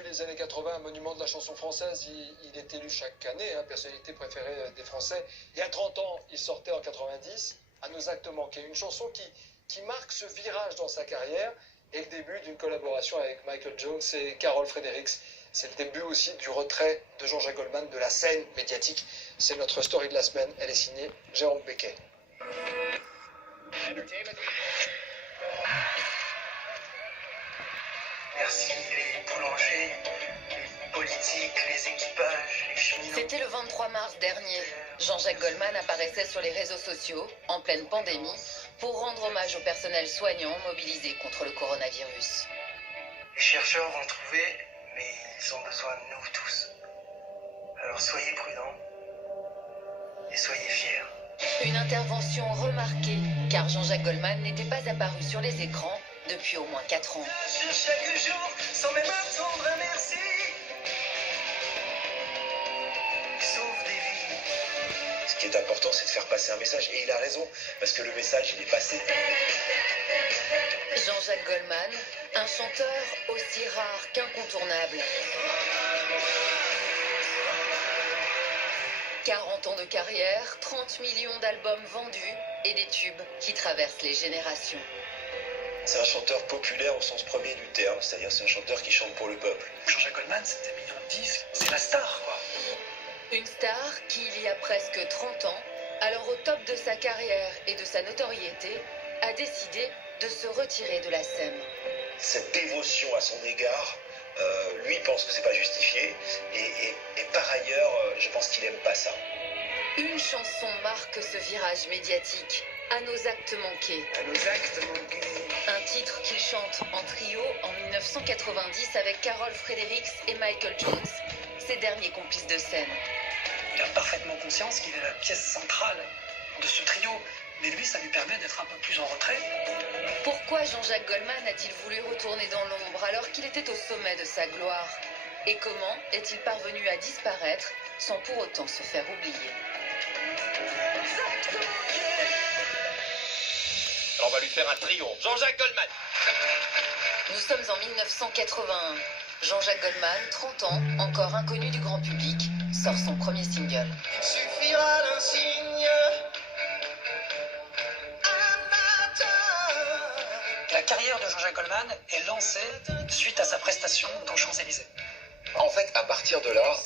depuis les années 80 un monument de la chanson française. Il est élu chaque année, hein, personnalité préférée des Français. Il y a 30 ans, il sortait en 90, À nos actes manqués. Une chanson qui marque ce virage dans sa carrière et le début d'une collaboration avec Michael Jones et Carol Fredericks. C'est le début aussi du retrait de Jean-Jacques Goldman de la scène médiatique. C'est notre story de la semaine. Elle est signée Jérôme Becquet. Merci les boulangers, les politiques, les équipages, les cheminots. C'était le 23 mars dernier. Jean-Jacques Goldman apparaissait sur les réseaux sociaux, en pleine pandémie, pour rendre hommage au personnel soignant mobilisé contre le coronavirus. Les chercheurs vont le trouver, mais ils ont besoin de nous tous. Alors soyez prudents et soyez fiers. Une intervention remarquée, car Jean-Jacques Goldman n'était pas apparu sur les écrans depuis au moins 4 ans. Chaque jour, sans même attendre un merci. Sauve des vies. Ce qui est important, c'est de faire passer un message. Et il a raison, parce que le message, il est passé. Jean-Jacques Goldman, un chanteur aussi rare qu'incontournable. 40 ans de carrière, 30 millions d'albums vendus et des tubes qui traversent les générations. C'est un chanteur populaire au sens premier du terme, c'est-à-dire c'est un chanteur qui chante pour le peuple. Jean-Jacques Goldman, c'est des millions de disques, c'est la star, quoi. Une star qui, il y a presque 30 ans, alors au top de sa carrière et de sa notoriété, a décidé de se retirer de la scène. Cette dévotion à son égard, lui pense que c'est pas justifié, et par ailleurs, je pense qu'il aime pas ça. Une chanson marque ce virage médiatique, À nos actes manqués. À nos actes manqués. Un titre qu'il chante en trio en 1990 avec Carol Fredericks et Michael Jones, ses derniers complices de scène. Il a parfaitement conscience qu'il est la pièce centrale de ce trio, mais lui, ça lui permet d'être un peu plus en retrait. Pourquoi Jean-Jacques Goldman a-t-il voulu retourner dans l'ombre alors qu'il était au sommet de sa gloire? Et comment est-il parvenu à disparaître sans pour autant se faire oublier? Alors on va lui faire un triomphe. Jean-Jacques Goldman. Nous sommes en 1981. Jean-Jacques Goldman, 30 ans, encore inconnu du grand public, sort son premier single. Il suffira d'un signe. La carrière de Jean-Jacques Goldman est lancée suite à sa prestation dans Champs-Élysées. En fait, à partir de là,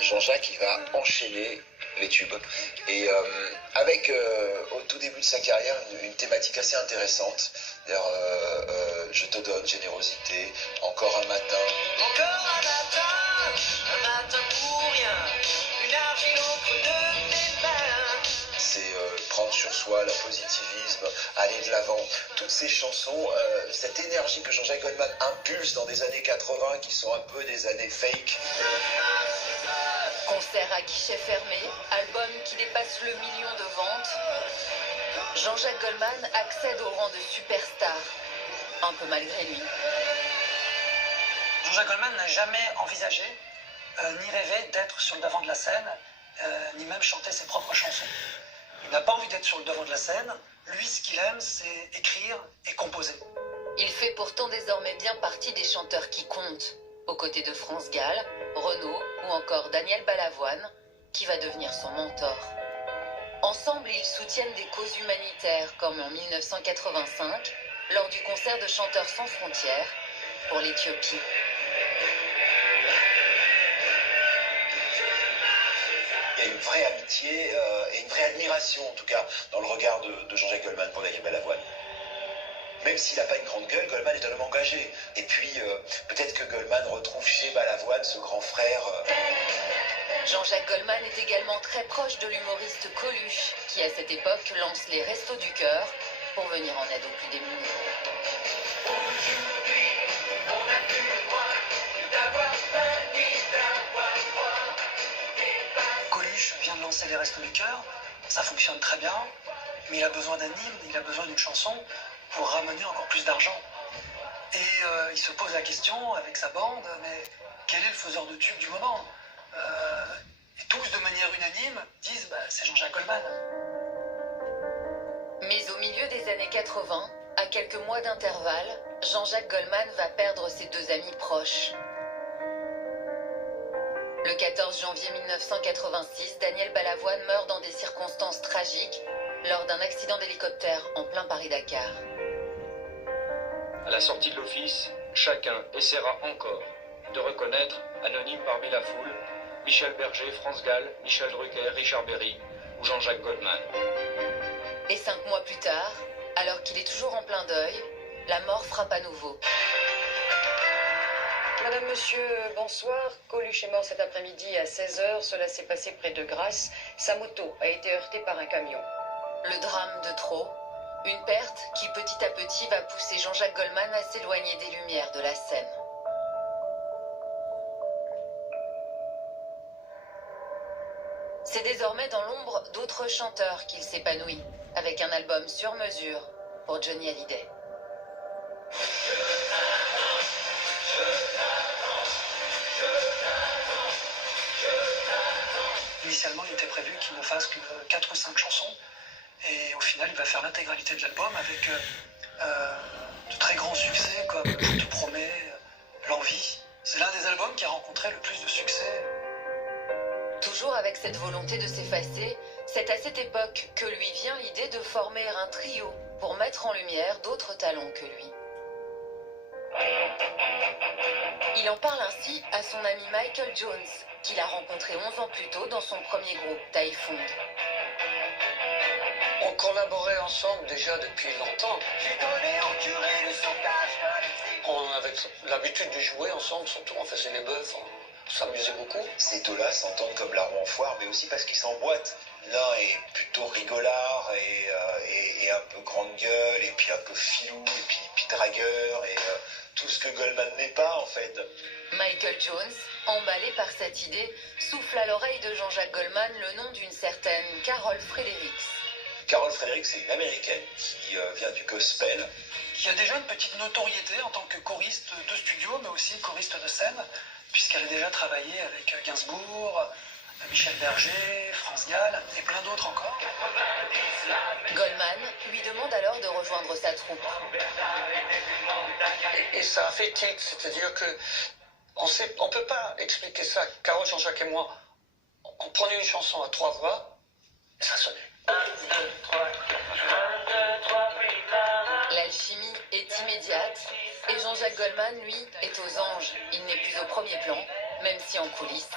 Jean-Jacques, il va enchaîner les tubes. Et avec, au tout début de sa carrière, une thématique assez intéressante. D'ailleurs, je te donne générosité, encore un matin. Encore un matin pour rien, une argile au creux de mes mains. C'est prendre sur soi, le positivisme, aller de l'avant. Toutes ces chansons, cette énergie que Jean-Jacques Goldman impulse dans des années 80 qui sont un peu des années fake. Concert à guichet fermé, album qui dépasse le million de ventes. Jean-Jacques Goldman accède au rang de superstar, un peu malgré lui. Jean-Jacques Goldman n'a jamais envisagé, ni rêvé d'être sur le devant de la scène, ni même chanter ses propres chansons. Il n'a pas envie d'être sur le devant de la scène. Lui, ce qu'il aime, c'est écrire et composer. Il fait pourtant désormais bien partie des chanteurs qui comptent, aux côtés de France Gall, Renaud ou encore Daniel Balavoine, qui va devenir son mentor. Ensemble, ils soutiennent des causes humanitaires, comme en 1985, lors du concert de Chanteurs sans frontières pour l'Éthiopie. Il y a une vraie amitié et une vraie admiration, en tout cas, dans le regard de Jean-Jacques Goldman pour Daniel Balavoine. Même s'il n'a pas une grande gueule, Goldman est un homme engagé. Et puis, peut-être que Goldman retrouve chez Balavoine ce grand frère. Jean-Jacques Goldman est également très proche de l'humoriste Coluche, qui à cette époque lance les Restos du Cœur pour venir en aide aux plus démunis. Coluche vient de lancer les Restos du Cœur, ça fonctionne très bien, mais il a besoin d'un hymne, il a besoin d'une chanson pour ramener encore plus d'argent. Et il se pose la question avec sa bande, mais quel est le faiseur de tube du moment? Et tous, de manière unanime, disent c'est Jean-Jacques Goldman. Mais au milieu des années 80, à quelques mois d'intervalle, Jean-Jacques Goldman va perdre ses deux amis proches. 14 janvier 1986, Daniel Balavoine meurt dans des circonstances tragiques lors d'un accident d'hélicoptère en plein Paris-Dakar. À la sortie de l'office, chacun essaiera encore de reconnaître, anonyme parmi la foule, Michel Berger, France Gall, Michel Drucker, Richard Berry ou Jean-Jacques Goldman. Et 5 mois plus tard, alors qu'il est toujours en plein deuil, la mort frappe à nouveau. Madame, monsieur, bonsoir. Coluche est mort cet après-midi à 16h. Cela s'est passé près de Grasse. Sa moto a été heurtée par un camion. Le drame de trop, une perte qui petit à petit va pousser Jean-Jacques Goldman à s'éloigner des lumières de la scène. C'est désormais dans l'ombre d'autres chanteurs qu'il s'épanouit, avec un album sur mesure pour Johnny Hallyday. Initialement, il était prévu qu'il ne fasse que 4 ou 5 chansons. Et au final, il va faire l'intégralité de l'album avec de très grands succès comme Je te promets, L'envie. C'est l'un des albums qui a rencontré le plus de succès. Toujours avec cette volonté de s'effacer, c'est à cette époque que lui vient l'idée de former un trio pour mettre en lumière d'autres talents que lui. Il en parle ainsi à son ami Michael Jones, qu'il a rencontré 11 ans plus tôt dans son premier groupe, Typhoon. On collaborait ensemble déjà depuis longtemps. On avait l'habitude de jouer ensemble, surtout on faisait les bœufs, on s'amusait beaucoup. Ces deux-là s'entendent comme la roue en foire, mais aussi parce qu'ils s'emboîtent. L'un est plutôt rigolard et un peu grande gueule, et puis un peu filou, et puis dragueur, et tout ce que Goldman n'est pas en fait. Michael Jones, emballé par cette idée, souffle à l'oreille de Jean-Jacques Goldman le nom d'une certaine Carol Fredericks. Carol Fredericks, c'est une américaine qui vient du gospel. Qui a déjà une petite notoriété en tant que choriste de studio, mais aussi choriste de scène, puisqu'elle a déjà travaillé avec Gainsbourg, Michel Berger, France Gall et plein d'autres encore. Goldman lui demande alors de rejoindre sa troupe. Et ça a fait tilt, c'est-à-dire que on ne peut pas expliquer ça. Carole, Jean-Jacques et moi, on prenait une chanson à 3 voix et ça sonnait. 1, 2, 3, 1, 2, 3, L'alchimie est immédiate et Jean-Jacques Goldman, lui, est aux anges. Il n'est plus au premier plan, même si en coulisses,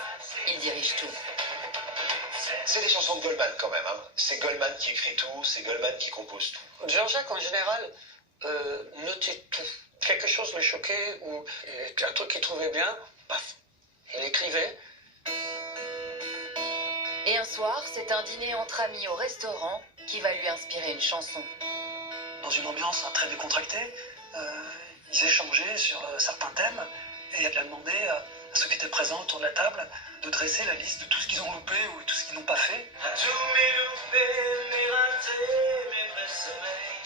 il dirige tout. C'est des chansons de Goldman quand même, hein. C'est Goldman qui écrit tout, c'est Goldman qui compose tout. Jean-Jacques, en général, notait tout. Quelque chose le choquait ou un truc qu'il trouvait bien, paf, il écrivait. Et un soir, c'est un dîner entre amis au restaurant qui va lui inspirer une chanson. Dans une ambiance très décontractée, ils échangeaient sur certains thèmes et elle a demandé à ceux qui étaient présents autour de la table de dresser la liste de tout ce qu'ils ont loupé ou tout ce qu'ils n'ont pas fait. À tous mes loupés, mes ratés, mes vrais sommeils,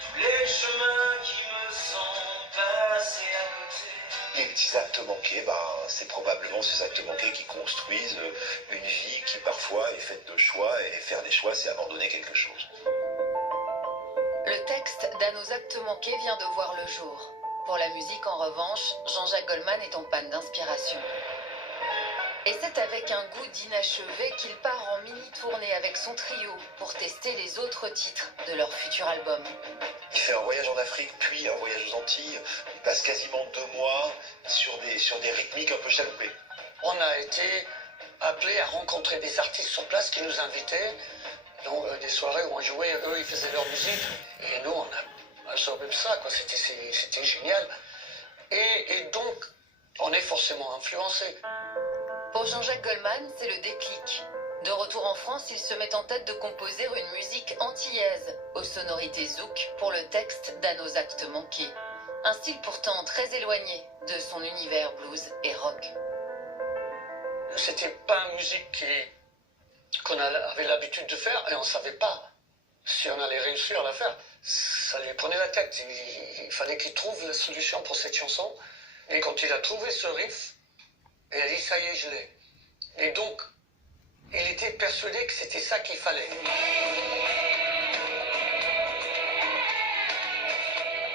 tous les chemins qui me sont passés à côté. Les petits actes manqués, c'est probablement ces actes manqués qui construisent une vie qui parfois est faite de choix, et faire des choix, c'est abandonner quelque chose. Le texte d'À nos actes manqués vient de voir le jour. Pour la musique, en revanche, Jean-Jacques Goldman est en panne d'inspiration. Et c'est avec un goût d'inachevé qu'il part en mini-tournée avec son trio pour tester les autres titres de leur futur album. Il fait un voyage en Afrique, puis un voyage aux Antilles. Il passe quasiment 2 mois sur des rythmiques un peu chaloupées. On a été appelés à rencontrer des artistes sur place qui nous invitaient. Donc des soirées où on jouait, eux ils faisaient leur musique. Et nous on a absorbé ça, quoi. C'était génial. Et donc on est forcément influencé. Pour Jean-Jacques Goldman, c'est le déclic. De retour en France, il se met en tête de composer une musique antillaise, aux sonorités zouk, pour le texte d'À nos actes manqués. Un style pourtant très éloigné de son univers blues et rock. C'était pas une musique qu'on avait l'habitude de faire et on savait pas si on allait réussir à la faire. Ça lui prenait la tête. Il fallait qu'il trouve la solution pour cette chanson. Et quand il a trouvé ce riff, il a dit ça y est, je l'ai. Et donc, il était persuadé que c'était ça qu'il fallait.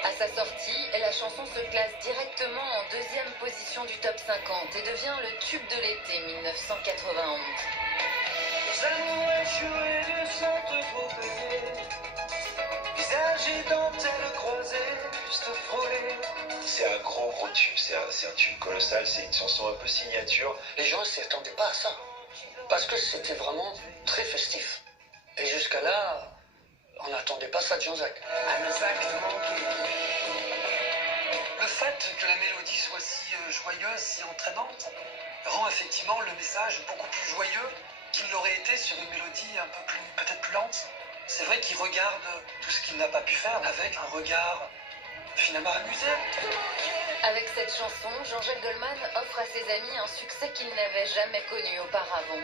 À sa sortie, la chanson se classe directement en 2e position position du top 50 et devient le tube de l'été 1991. C'est un gros tube, c'est un tube colossal, c'est une chanson un peu signature. Les gens ne s'y attendaient pas à ça, parce que c'était vraiment très festif. Et jusqu'à là, on n'attendait pas ça de Jean-Jacques. Le fait que la mélodie soit si joyeuse, si entraînante, rend effectivement le message beaucoup plus joyeux qu'il l'aurait été sur une mélodie un peu plus, peut-être plus lente. C'est vrai qu'il regarde tout ce qu'il n'a pas pu faire avec un regard finalement amusé. Avec cette chanson, Jean-Jacques Goldman offre à ses amis un succès qu'il n'avait jamais connu auparavant.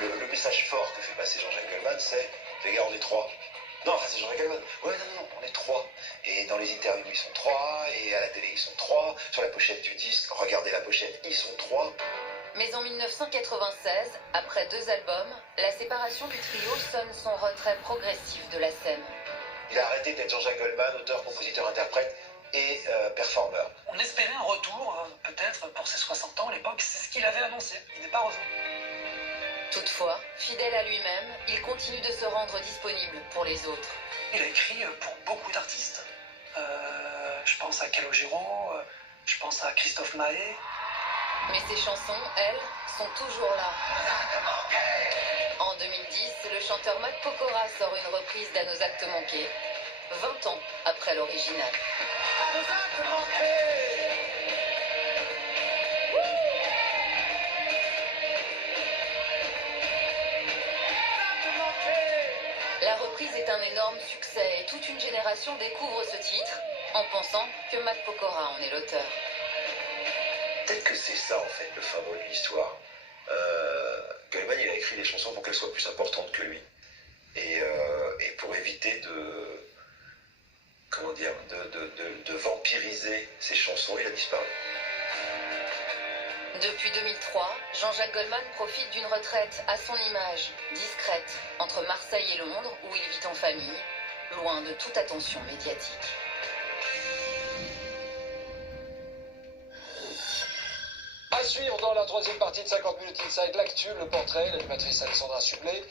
Le message fort que fait passer Jean-Jacques Goldman, c'est les gars, on est trois. Non, enfin, c'est Jean-Jacques Goldman. Ouais, non, on est trois. Et dans les interviews, ils sont trois. Et à la télé, ils sont trois. Sur la pochette du disque, regardez la pochette, ils sont trois. Mais en 1996, après 2 albums, la séparation du trio sonne son retrait progressif de la scène. Il a arrêté d'être Jean-Jacques Goldman, auteur, compositeur, interprète et performeur. On espérait un retour, peut-être, pour ses 60 ans à l'époque. C'est ce qu'il avait annoncé. Il n'est pas revenu. Toutefois, fidèle à lui-même, il continue de se rendre disponible pour les autres. Il a écrit pour beaucoup d'artistes. Je pense à Calogero, je pense à Christophe Maé. Mais ses chansons, elles, sont toujours là. En 2010, le chanteur Matt Pokora sort une reprise d'À nos actes manqués, 20 ans après l'original. La reprise est un énorme succès et toute une génération découvre ce titre en pensant que Matt Pokora en est l'auteur. Peut-être que c'est ça, en fait, le fin mot de l'histoire. Goldman, il a écrit les chansons pour qu'elles soient plus importantes que lui. Et pour éviter de... Comment dire, de vampiriser ses chansons, il a disparu. Depuis 2003, Jean-Jacques Goldman profite d'une retraite à son image, discrète, entre Marseille et Londres, où il vit en famille, loin de toute attention médiatique. À suivre dans la troisième partie de 50 minutes Inside, l'actu, le portrait, l'animatrice Alexandra Sublet.